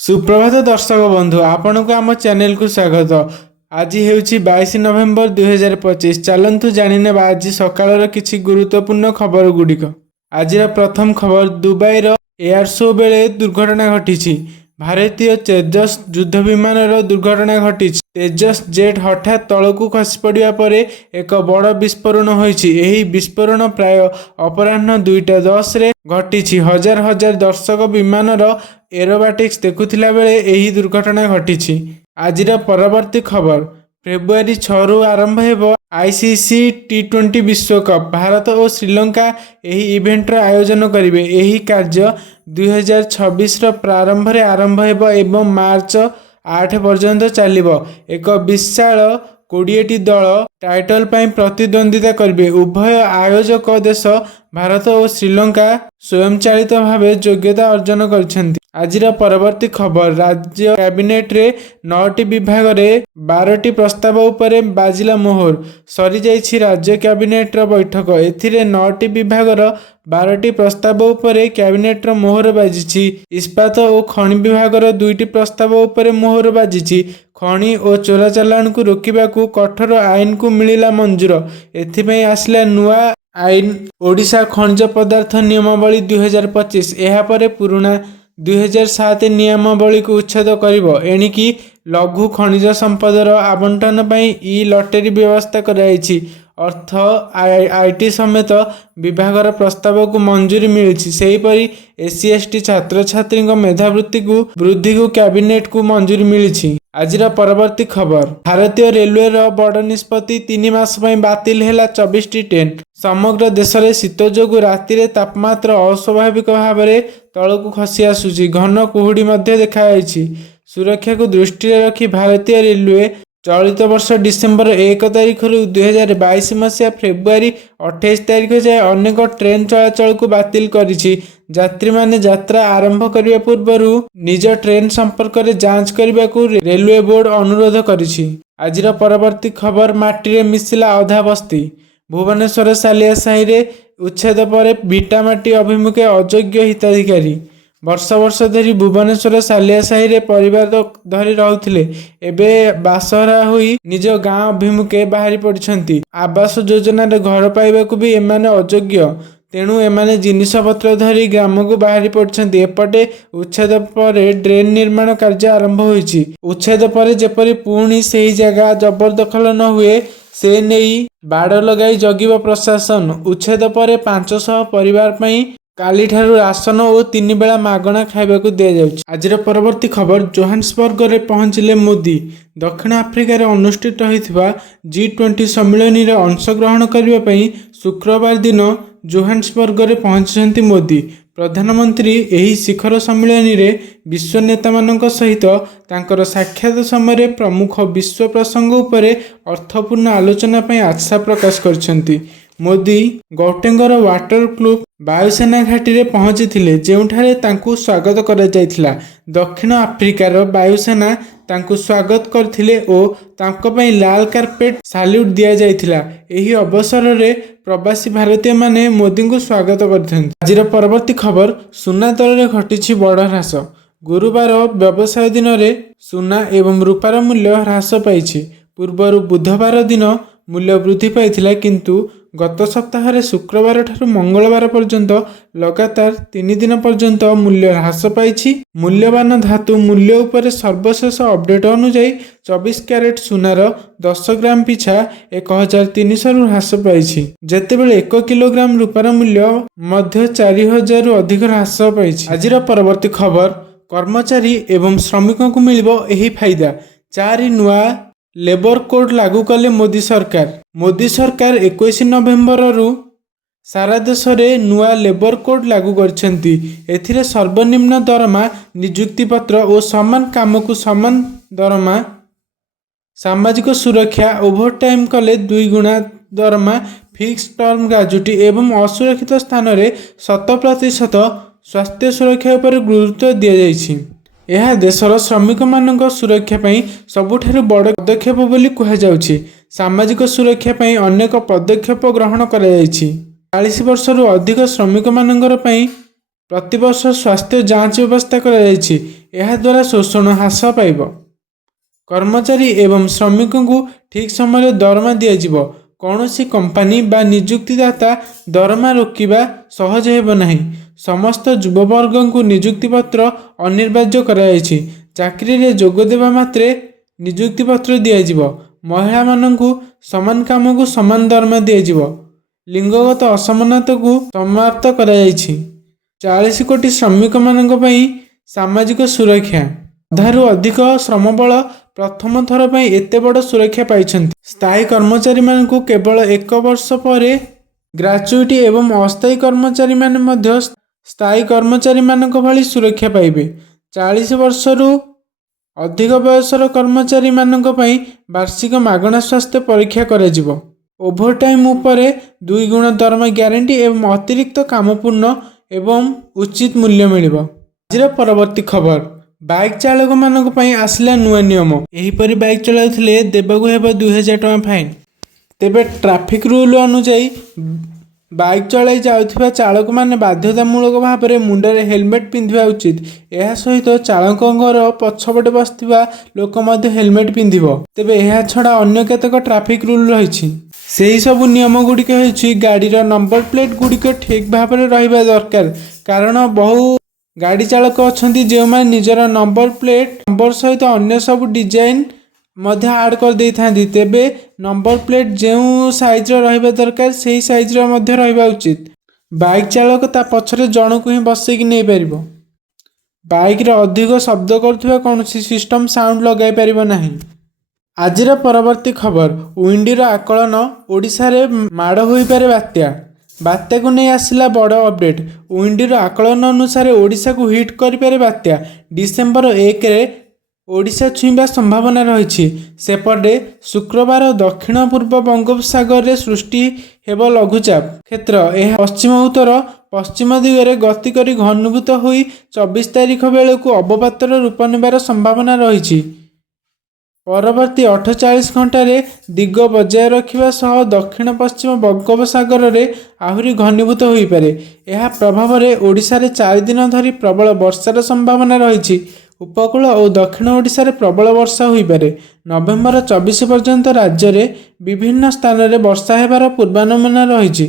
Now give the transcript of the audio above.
सुप्रभात दर्शक बंधु आपण को आम चैनल को स्वागत। आज हूँ 22 नवेम्बर 2025। चलतु जाने आज सकाल किसी गुरुत्वपूर्ण खबर गुड़िक। आज प्रथम खबर, दुबई एयर शो बेले दुर्घटना घटी। भारतीय तेजस युद्ध विमान दुर्घटना घटी। तेजस जेट हठात तलकू खसी पड़ा पर एक बड़ विस्फोरण होइछि। एही विस्फोरण प्राय अपराह्न 2:10 घटी। हजार हजार दर्शक विमानर एरोबाटिक्स देखुथिला बेले एही दुर्घटना घटी। आजिर परवर्ती खबर, फेब्रुआरी 6 रु आरंभ हेब आईसीसी टी20 विश्वकप। भारत और श्रीलंका एही इवेंटर आयोजन करिवे। एही कार्य 2026 प्रारंभ रे आरंभ हेब एवं मार्च 8 पर्यंत चलिब। एक विशाल 20टी दल टाइटल पाई प्रतिद्वंदिता करिवे। उभय आयोजक देश भारत और श्रीलंका स्वयंचालित भाव योग्यता अर्जन कर। आजिर परवर्ती खबर, राज्य कैबिनेट रे 9टी विभाग रे 12टी प्रस्ताव उपरे बाजिला मोहर। सरी जाइछि राज्य कैबिनेट रो बैठक। एथिरे 9टी विभाग रो 12टी प्रस्ताव उपरे कैबिनेट रो मोहर बाजिछि। इस्पात और खनि विभाग रो 2टी प्रस्ताव उपरे मोहर बाजिछि। खनि और चोरा चालान को रोकिबा को कठोर आईन को मिलिला मंजूर। एथिपई आसला नुआ आईन, ओडिशा खनिज पदार्थ नियमावली 2025। एहा परे पुराना 2007 नियमावली को उच्छेद करिवो। एणिकी लघु खनिज संपदर आवंटन पई ई लॉटरी व्यवस्था कराइछि। अर्थ आईटी समेत विभागर प्रस्ताव को मंजूरी मिली। सेहीपरि एससी एसटी छात्र छात्री मेधावृत्ति को वृद्धि को कैबिनेट को मंजूरी मिली। आजिर परवर्ती खबर, भारतीय रेलवे बड़ निष्पत्ति 3 मास बातिल है 24टी ट्रेन। समग्र देश में शीत जोगु राति तापमात्रा अस्वाभाविक भाव में तलकू खसी आसुची। घन कुहुड़ी देखा। सुरक्षा को दृष्टि रखी भारतीय रेलवे चलित वर्ष डिसेम्बर 1 तारिख 2022 मसीहा फेब्रुआरी 28 तारिख जाए अनेक ट्रेन चलाचल को बातिल करिछि। यात्री माने यात्रा आरंभ करने पूर्व निज ट्रेन संपर्क में जांच करने को रेलवे बोर्ड अनुरोध करिछि। आजिर परवर्ती खबर, माटी मिसिला अधा बस्ती। भुवनेश्वर सालिया साही रे उच्छेद पर भिटामाटी अभिमुखे अयोग्य हिताधिकारी। वर्ष वर्ष धरी भुवनेश्वर सालिया साही रे परिवार धरी रहउथिले। एबे बासहरा होई निज गाँ अभिमुखे बाहरी पड़िछंती। आवास योजना रे घर पाइबा को भी एमाने अयोग्य। तेणु एमाने जिनिस पत्र धरी ग्राम को बाहरी पड़िछंती। एपटे उच्छेद पर ड्रेन निर्माण कार्य आरंभ होइछि। उच्छेद पर जेपरि पुणी सेही जगह जबरदखल न हुए से नहीं बाड़ लगाई जगिब प्रशासन। उच्छेद पर 500 परिवार पई काली ठारू राशन और 3 बेला मागणा खाइबा को दिया जाउछि। आजिर परवर्ती खबर, जोहान्सबर्ग रे पहुंचिले मोदी। दक्षिण आफ्रिका रे अनुष्ठित होइथिबा G20 सम्मेलन रे अंशग्रहण करबा पई शुक्रवार दिन जोहान्सबर्ग रे पहुंचछंती मोदी। प्रधानमंत्री एही शिखर सम्मेलन रे विश्व नेता मानक सहित तांकर साक्षात समय प्रमुख विश्व प्रसंग उपरे अर्थपूर्ण आलोचना पई आशा प्रकाश करछंती। मोदी गौटेंगर वाटर प्रूफ वायुसेना घाटी रे पहुंची थिले, जेउठारे तांकु स्वागत करा जायथिला। दक्षिण आफ्रिकार वायुसेना तांकु स्वागत करथिले ओ तांको पई लाल कार्पेट साल्यूट दिया जायथिला। एही अवसर रे प्रवासी भारतीय माने मोदी को स्वागत करथन। आजिर परवर्ती खबर, सुना दर रे घटिछि बड़ ह्रास। गुरुवार व्यवसाय दिन रे सुना एवं रूपार मूल्य ह्रास पाइछि। पूर्वर बुधवार दिन मूल्य वृद्धि पाइथिला, किंतु गत सप्ताह शुक्रवार ठारू मंगलवार पर्यंत लगातार 3 दिन पर्यंत मूल्य ह्रास पाइछि। मूल्यवान धातु मूल्य उपरे सर्वशेष अपडेट अनुसार 24 क्यारेट सुनार 10 ग्राम पिछा 1300 रु ह्रास पाइछि। जेतेबेले 1 किलोग्राम रूपार मूल्य मध्य 4000 रु अधिक ह्रास पाइछि। आजिर परवर्ती खबर, कर्मचारी एवं श्रमिकों को मिलिबो एही फायदा। 4 नुआ लेबर कोड लागू कले मोदी सरकार। मोदी सरकार 21 नवेम्बर रु सारा देश में नुआ लेबर कोड लागू करछंती। एथिरे सर्वनिम्न दरमा, नियुक्ति पत्र और समान काम को समान दरमा, सामाजिक सुरक्षा, ओवरटाइम कले 2 गुणा दरमा, फिक्स टर्म ग्रेजुटी एवं असुरक्षित स्थान में 100% स्वास्थ्य सुरक्षा पर गुरुत्व दिया जाइछि। यह देशर श्रमिक मानक सुरक्षा पई सबुठारु बड़ पदक्षेप बोली कहा जाउछि। सामाजिक सुरक्षा पई अनेक पदक्षेप ग्रहण करा जाइछि। 40 वर्ष अधिक श्रमिक मानकर पई ପ୍ରତିବର୍ଷ ସ୍ୱାସ୍ଥ୍ୟ ଯାଞ୍ଚ ବ୍ୟବସ୍ଥା କରାଯାଇଛି। ଏହାଦ୍ୱାରା ଶୋଷଣ ହ୍ରାସ ପାଇବ। କର୍ମଚାରୀ ଏବଂ ଶ୍ରମିକଙ୍କୁ ଠିକ୍ ସମୟରେ ଦରମା ଦିଆଯିବ। କୌଣସି କମ୍ପାନୀ ବା ନିଯୁକ୍ତିଦାତା ଦରମା ରୋକିବା ସହଜ ହେବ ନାହିଁ। ସମସ୍ତ ଯୁବବର୍ଗଙ୍କୁ ନିଯୁକ୍ତିପତ୍ର ଅନିବାର୍ଯ୍ୟ କରାଯାଇଛି। ଚାକିରିରେ ଯୋଗ ଦେବା ମାତ୍ରେ ନିଯୁକ୍ତିପତ୍ର ଦିଆଯିବ। ମହିଳାମାନଙ୍କୁ ସମାନ କାମକୁ ସମାନ ଦରମା ଦିଆଯିବ। ଲିଙ୍ଗଗତ ଅସମାନତାକୁ ସମାପ୍ତ କରାଯାଇଛି। 40 କୋଟି ଶ୍ରମିକମାନଙ୍କ ପାଇଁ ସାମାଜିକ ସୁରକ୍ଷା। ଅଧାରୁ ଅଧିକ ଶ୍ରମବଳ ପ୍ରଥମ ଥର ପାଇଁ ଏତେ ବଡ଼ ସୁରକ୍ଷା ପାଇଛନ୍ତି। ସ୍ଥାୟୀ କର୍ମଚାରୀମାନଙ୍କୁ କେବଳ 1 ବର୍ଷ ପରେ ଗ୍ରାଚ୍ୟୁଇଟି ଏବଂ ଅସ୍ଥାୟୀ କର୍ମଚାରୀମାନେ ମଧ୍ୟ ସ୍ଥାୟୀ କର୍ମଚାରୀମାନଙ୍କ ଭଳି ସୁରକ୍ଷା ପାଇବେ। 40 ବର୍ଷରୁ ଅଧିକ ବୟସର କର୍ମଚାରୀମାନଙ୍କ ପାଇଁ ବାର୍ଷିକ ମାଗଣା ସ୍ୱାସ୍ଥ୍ୟ ପରୀକ୍ଷା କରାଯିବ। ଓଭରଟାଇମ୍ ଉପରେ 2 ଗୁଣ ଦରମା ଗ୍ୟାରେଣ୍ଟି ଏବଂ ଅତିରିକ୍ତ କାମପୂର୍ଣ୍ଣ ଏବଂ ଉଚିତ ମୂଲ୍ୟ ମିଳିବ। ଆଜିର ପରବର୍ତ୍ତୀ ଖବର, ବାଇକ୍ ଚାଳକମାନଙ୍କ ପାଇଁ ଆସିଲା ନୂଆ ନିୟମ। ଏହିପରି ବାଇକ୍ ଚଳାଉଥିଲେ ଦେବାକୁ ହେବ 2000 ଟଙ୍କା ଫାଇନ୍। ତେବେ ଟ୍ରାଫିକ୍ ରୁଲ୍ ଅନୁଯାୟୀ ବାଇକ୍ ଚଳାଇ ଯାଉଥିବା ଚାଳକମାନେ ବାଧ୍ୟତାମୂଳକ ଭାବରେ ମୁଣ୍ଡରେ ହେଲମେଟ୍ ପିନ୍ଧିବା ଉଚିତ। ଏହା ସହିତ ଚାଳକଙ୍କର ପଛପଟେ ବସିଥିବା ଲୋକ ମଧ୍ୟ ହେଲମେଟ୍ ପିନ୍ଧିବ। ତେବେ ଏହା ଛଡ଼ା ଅନ୍ୟ କେତେକ ଟ୍ରାଫିକ୍ ରୁଲ୍ ରହିଛି। ସେହି ସବୁ ନିୟମ ଗୁଡ଼ିକ ହେଉଛି ଗାଡ଼ିର ନମ୍ବର ପ୍ଲେଟ୍ ଗୁଡ଼ିକ ଠିକ୍ ଭାବରେ ରହିବା ଦରକାର। କାରଣ ବହୁ ଗାଡ଼ି ଚାଳକ ଅଛନ୍ତି ଯେଉଁମାନେ ନିଜର ନମ୍ବର ପ୍ଲେଟ୍ ନମ୍ବର ସହିତ ଅନ୍ୟ ସବୁ ଡିଜାଇନ୍ ମଧ୍ୟ ଆଡ଼୍ କରିଦେଇଥାନ୍ତି। ତେବେ ନମ୍ବର ପ୍ଲେଟ୍ ଯେଉଁ ସାଇଜ୍ର ରହିବା ଦରକାର ସେହି ସାଇଜ୍ର ମଧ୍ୟ ରହିବା ଉଚିତ। ବାଇକ୍ ଚାଳକ ତା ପଛରେ ଜଣକୁ ହିଁ ବସେଇକି ନେଇପାରିବ। ବାଇକ୍ରେ ଅଧିକ ଶବ୍ଦ କରୁଥିବା କୌଣସି ସିଷ୍ଟମ୍ ସାଉଣ୍ଡ ଲଗାଇ ପାରିବ ନାହିଁ। ଆଜିର ପରବର୍ତ୍ତୀ ଖବର, ୱିଣ୍ଡିର ଆକଳନ, ଓଡ଼ିଶାରେ ମାଡ଼ ହୋଇପାରେ ବାତ୍ୟା। ବାତ୍ୟାକୁ ନେଇ ଆସିଲା ବଡ଼ ଅପଡେଟ୍। ୱିଣ୍ଡିର ଆକଳନ ଅନୁସାରେ ଓଡ଼ିଶାକୁ ହିଟ୍ କରିପାରେ ବାତ୍ୟା। ଡିସେମ୍ବର 1ରେ ଓଡ଼ିଶା ଛୁଇଁବା ସମ୍ଭାବନା ରହିଛି। ସେପଟେ ଶୁକ୍ରବାର ଦକ୍ଷିଣ ପୂର୍ବ ବଙ୍ଗୋପସାଗରରେ ସୃଷ୍ଟି ହେବ ଲଘୁଚାପ କ୍ଷେତ୍ର। ଏହା ପଶ୍ଚିମ ଉତ୍ତର ପଶ୍ଚିମ ଦିଗରେ ଗତି କରି ଘନୀଭୂତ ହୋଇ 24 ତାରିଖ ବେଳକୁ ଅବପାତର ରୂପ ନେବାର ସମ୍ଭାବନା ରହିଛି। ପରବର୍ତ୍ତୀ 48 ଘଣ୍ଟାରେ ଦିଗ ବଜାୟ ରଖିବା ସହ ଦକ୍ଷିଣ ପଶ୍ଚିମ ବଙ୍ଗୋପସାଗରରେ ଆହୁରି ଘନୀଭୂତ ହୋଇପାରେ। ଏହା ପ୍ରଭାବରେ ଓଡ଼ିଶାରେ 4 ଦିନ ଧରି ପ୍ରବଳ ବର୍ଷାର ସମ୍ଭାବନା ରହିଛି। ଉପକୂଳ ଓ ଦକ୍ଷିଣ ଓଡ଼ିଶାରେ ପ୍ରବଳ ବର୍ଷା ହୋଇପାରେ। ନଭେମ୍ବର 24 ପର୍ଯ୍ୟନ୍ତ ରାଜ୍ୟରେ ବିଭିନ୍ନ ସ୍ଥାନରେ ବର୍ଷା ହେବାର ପୂର୍ବାନୁମାନ ରହିଛି।